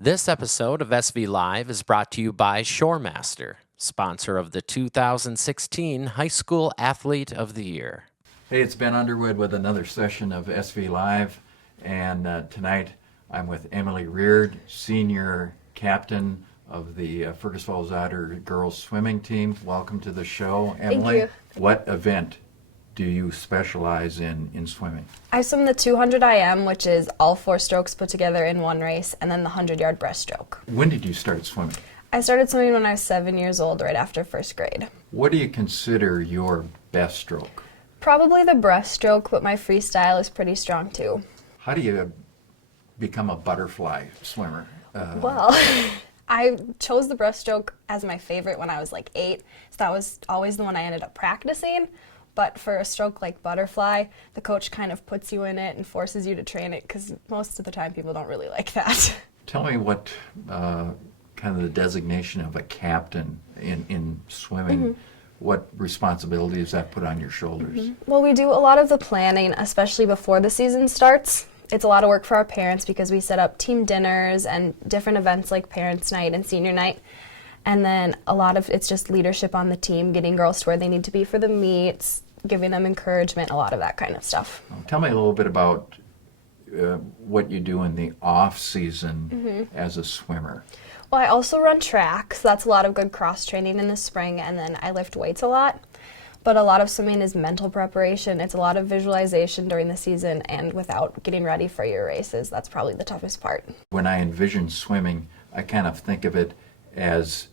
This episode of SV Live is brought to you by Shoremaster, sponsor of the 2016 High School Athlete of the Year. Hey, it's Ben Underwood with another session of SV Live, and tonight I'm with Emilie Reard, senior captain of the Fergus Falls Otter girls swimming team. Welcome to the show, Emilie. Thank you. What event do you specialize in swimming? I swim the 200 IM, which is all four strokes put together in one race, and then the 100-yard breaststroke. When did you start swimming? I started swimming when I was 7 years old, right after first grade. What do you consider your best stroke? Probably the breaststroke, but my freestyle is pretty strong too. How do you become a butterfly swimmer? Well, I chose the breaststroke as my favorite when I was like 8, so that was always the one I ended up practicing. But for a stroke like butterfly, the coach kind of puts you in it and forces you to train it because most of the time people don't really like that. Tell me what kind of the designation of a captain in swimming, what responsibility does that put on your shoulders? Well, we do a lot of the planning, especially before the season starts. It's a lot of work for our parents because we set up team dinners and different events like Parents' Night and Senior Night. And then a lot of it's just leadership on the team, getting girls to where they need to be for the meets, giving them encouragement, a lot of that kind of stuff. Tell me a little bit about what you do in the off season as a swimmer. Well, I also run track, so that's a lot of good cross training in the spring, and then I lift weights a lot. But a lot of swimming is mental preparation. It's a lot of visualization during the season, and without getting ready for your races, that's probably the toughest part. When I envision swimming, I kind of think of it as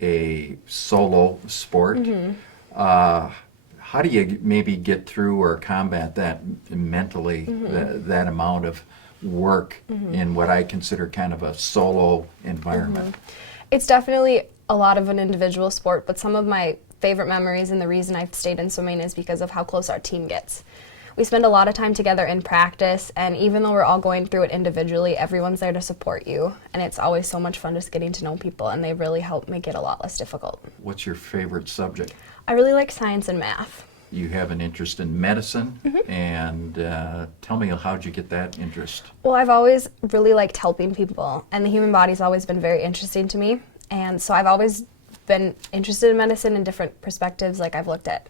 a solo sport. How do you maybe get through or combat that mentally, that amount of work in what I consider kind of a solo environment? It's definitely a lot of an individual sport, but some of my favorite memories and the reason I've stayed in swimming is because of how close our team gets. We spend a lot of time together in practice, and even though we're all going through it individually, everyone's there to support you, and it's always so much fun just getting to know people, and they really help make it a lot less difficult. What's your favorite subject? I really like science and math. You have an interest in medicine, and tell me, how'd you get that interest? Well, I've always really liked helping people, and the human body's always been very interesting to me, and so I've always been interested in medicine in different perspectives. Like, I've looked at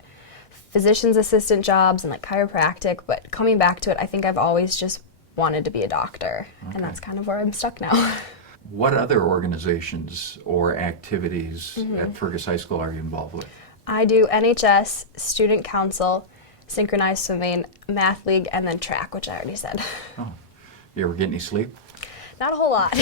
physician's assistant jobs and like chiropractic, but coming back to it, I think I've always just wanted to be a doctor, and that's kind of where I'm stuck now. What other organizations or activities at Fergus High School are you involved with? I do NHS, student council, synchronized swimming, math league, and then track, which I already said. Oh, you ever get any sleep? Not a whole lot.